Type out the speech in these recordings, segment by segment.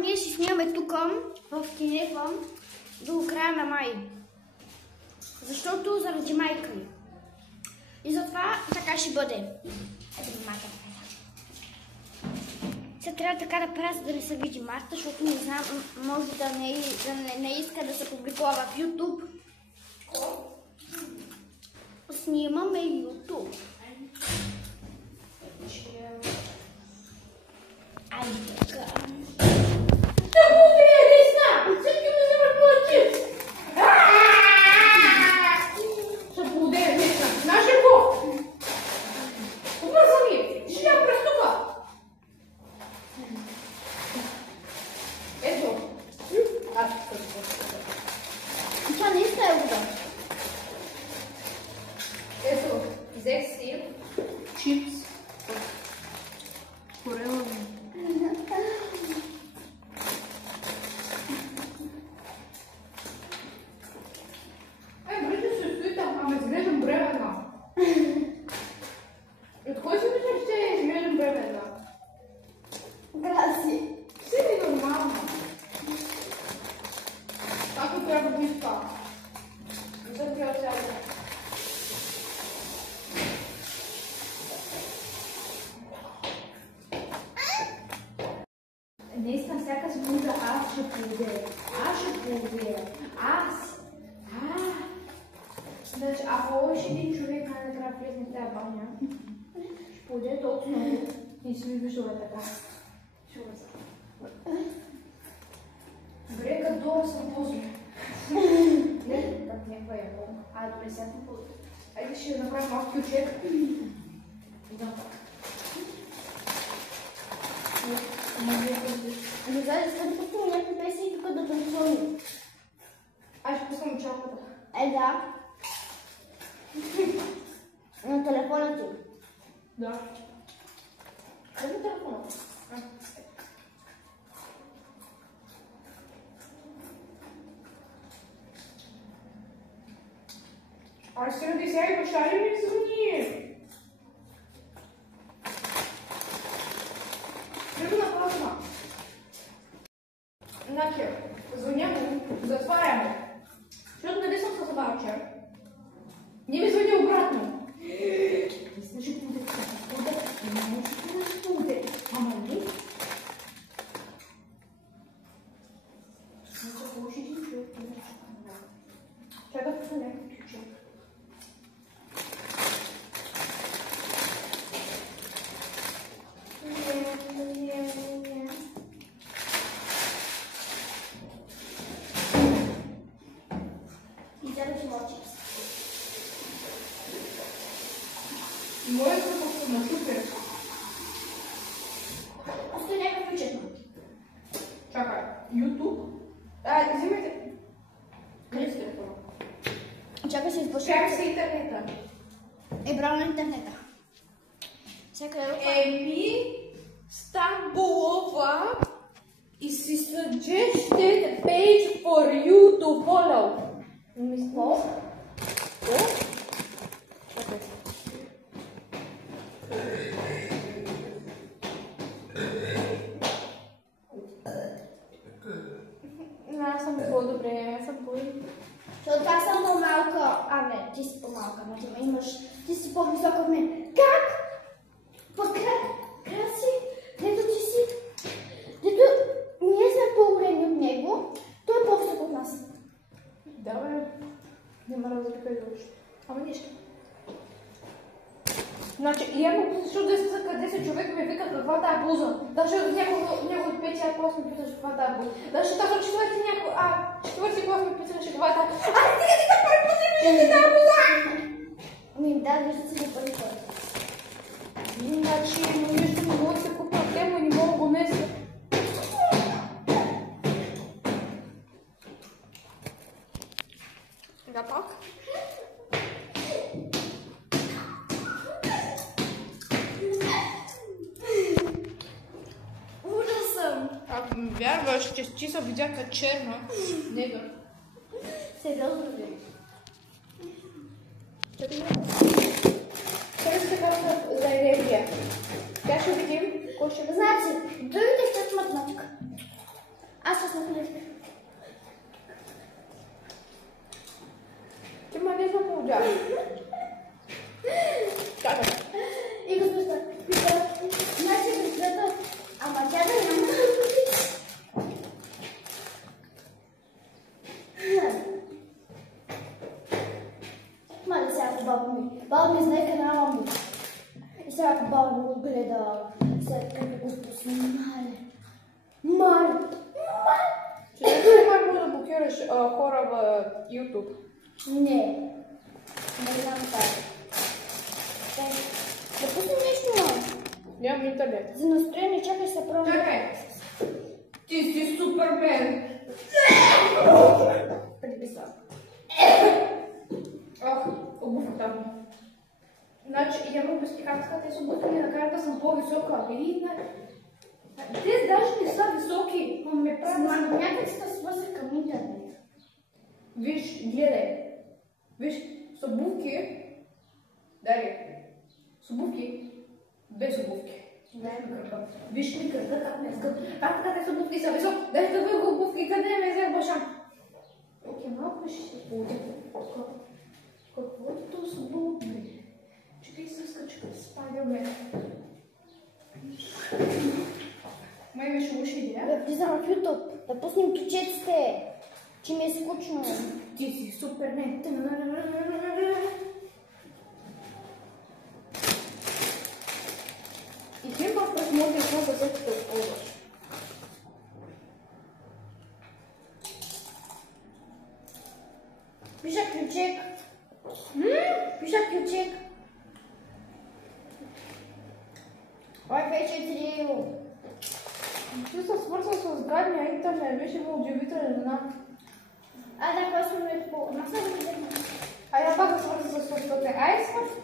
ние си снимаме тук в Тинефа до края на май. Защото заради майка ми. И затова така ще бъде. Ето майка. Сега трябва така да правя, за да не се види Марта, защото не знам, може да не иска да се публикува в YouTube. Снимаме YouTube. Айде така. Това не иска е вода. Ето, взех си чипс. Порела ми. Връча се стои там, ама изглеждам бременна. От кой си мисля, че изглеждам бременна? Краси. Си ми нормална. Ако трябва да иска. Не съм трябва сега. Наистина всяка секунда аз ще повея. Аз ще повея. Аз. Значи, ако още един човек най-накрая влезне в тази баня, ще повея толкова много. И си ми виждала така. Ще го знам. Добре, като долу съм позор. Не, как някаква е много. Добре, сега съм позор. Айде ще направим малко ключек. Идам така. Ами за да искам да пускам някакви песни тук да танцуваме. Аз ще пускам очалката. Да. На телефона ти. Да. Къде е телефона? Аз се роди сега и баща ли ми звъни? Трябва на плазма. Значи, звъня му, затваря му. Защото нали съм с ваучер. Не ми звъни обратно. Мисля, че буде. Не може да буде. Ама не. Не се получи един човек. Трябва да пусна някакъв ключек. Моят се на супер. Остави някакъв ключек. Чакай, YouTube? Взимайте. Къде си телефона? Чакай се изпълша. Как си интернета? Е брал на интернета. Всяка Стамбулова is suggested page for you to follow. Мисло? Чакай. Аз съм по-добре, аз съм Защото аз съм по-малка. Не, ти си по-малка, но ти си по-висока от мен. Как? Краси, дето ти си, дето ние сме по-големи от него, той е по-висок от нас. Да, бе. Няма разлика и дължи. Ама нищо. Значи, явно защото 10 човек ми вика каква да е блуза. Даже някой от 5 клас ми питаш каква да е блуза. Даже така четвърти клас ми питаш каква да е. Стига ти да препозимиш да е блуза! Да, вижда си да първи път. Значи, нещо не мога да се купа тема и не мога да го неса. Да пак? Ужасен! Ако ми вярваш, че ти се видяха черна, негър. Сериозно ли? Къде се казва за енергия? Тя ще видим. Значи, другите ще сме математика. Аз ще съм клетка. Ти ма не съм получава. Чакай. И го спуща. Пита. Значи председател. Ама тя да няма. Мале сега ако баба ми. Баба ми знае канала ми. И сега ако баба ми го гледа. След като го спусна. Мале. Че не май може да блокираш хора в YouTube. Не. Не знам как. Да пуснем нещо, мама. Нямам интернет. За настроение чакай се пробвам. Чакай. Ти си Супермен. Приписвам. Ох, обувка там. Значи, идем без карта, те са обувкани на карта, съм по-висока. Те даже не са високи, но ме правят. Някак се свързах към интернет. Виж, гледай. Виж, с обувки. Дари. С обувки. Без обувки. Виж ми кръга, как ме взгъл. Как така те с обувки са високи? Дай да бъде обувки, къде ме взех башан? Окей, малко ще се получи. Какво е то с обувки? Чекай се скача като Спайдермен. Май имаш лоша идея? Да влизам в YouTube. Да пуснем кичеците. Че ми е скучно. Ти си Супермен. И ти имаш просмотри какво за всеки да използваш. Пиша ключек. Пиша ключек. Wi-Fi 4. Ти се свързан с гадния интернет, беше ми удивителен, не знам. Да, кой съм ме по... Ама съм го взема. Я пак да свързан с съответния. Свързан.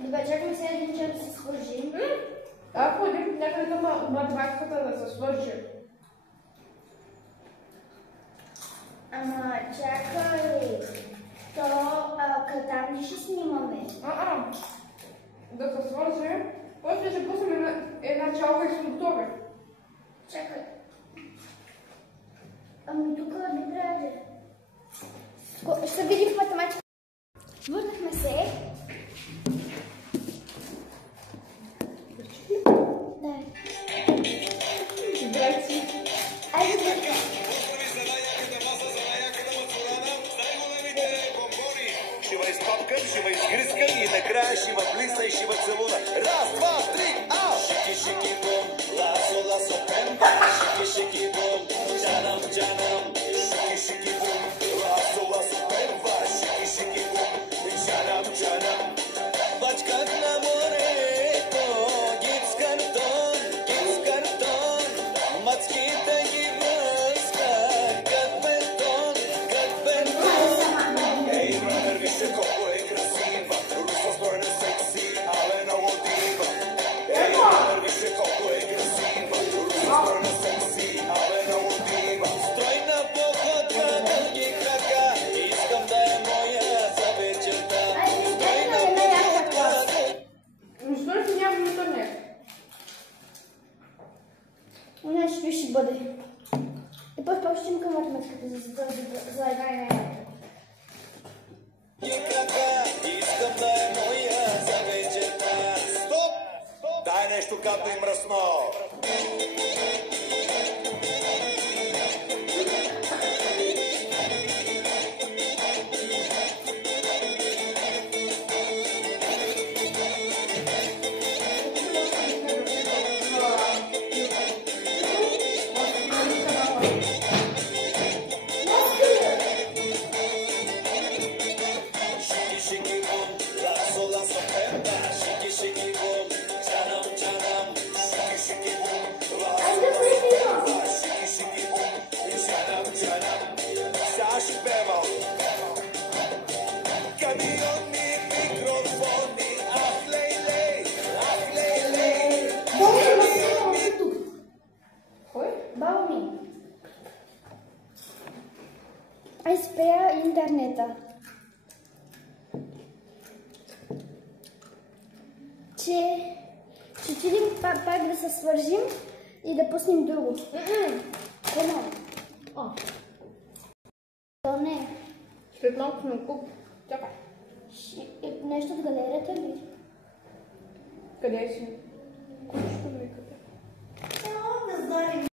Добре, чакаме сега един час да се свържим. Ако ходим някъде към математиката да се свърши. Ама чакай. То там ли ще снимаме? Да се свърши. После ще пуснем една чалка и сме готови. Чакай. Ами тук не трябва да. Ще видим в математика. Върнахме се. Дай. Дай си. Айде, върнахме. Шива изпапкам, шива изгризкам и накрая шива блиса и шива целуна. Раз, два, три, Шики, шики, бум, ласо, ласо, пемба. Шики, шики, бум, джанам, джанам. Шики, шики, бум, ласо, ласо, пемба. Шики, шики, бум, джанам, джанам. Бачках на морето, гипс картон, мацките ги връзках, как бетон, как бетон. Ей, брат, вижте колко е красива, руса стройна секси, але много дива. Ей, брат, вижте колко е красива, руса стройна секси, але много дива. Стройна походка, дълги крака, искам да е моя за вечерта. Стройна походка, Защо ли си нямам интернет? Нещо ще бъде. И пък пак ще им към математиката за една и една. искам да е моя за вечерта. Стоп! Дай нещо гадно и мръсно. Шики, шики, бум, ласо, ласо, пемба. Шики, шики, бум, джанам, джанам. Шики, шики, бум, ласо, ласо, пемба. Шики, шики, бум, джанам, джанам. Сега ще певам. Камиони, микрофони, ах, лей, ах, лей. Кой? Баба ми. Ай спря интернета. Че Ще отидем пак да се свържим и да пуснем друго. Едно. О, То не. след малко сме куп. Чакай. Нещо от галерията ли? Къде си? Кучето ми къде? Не знам.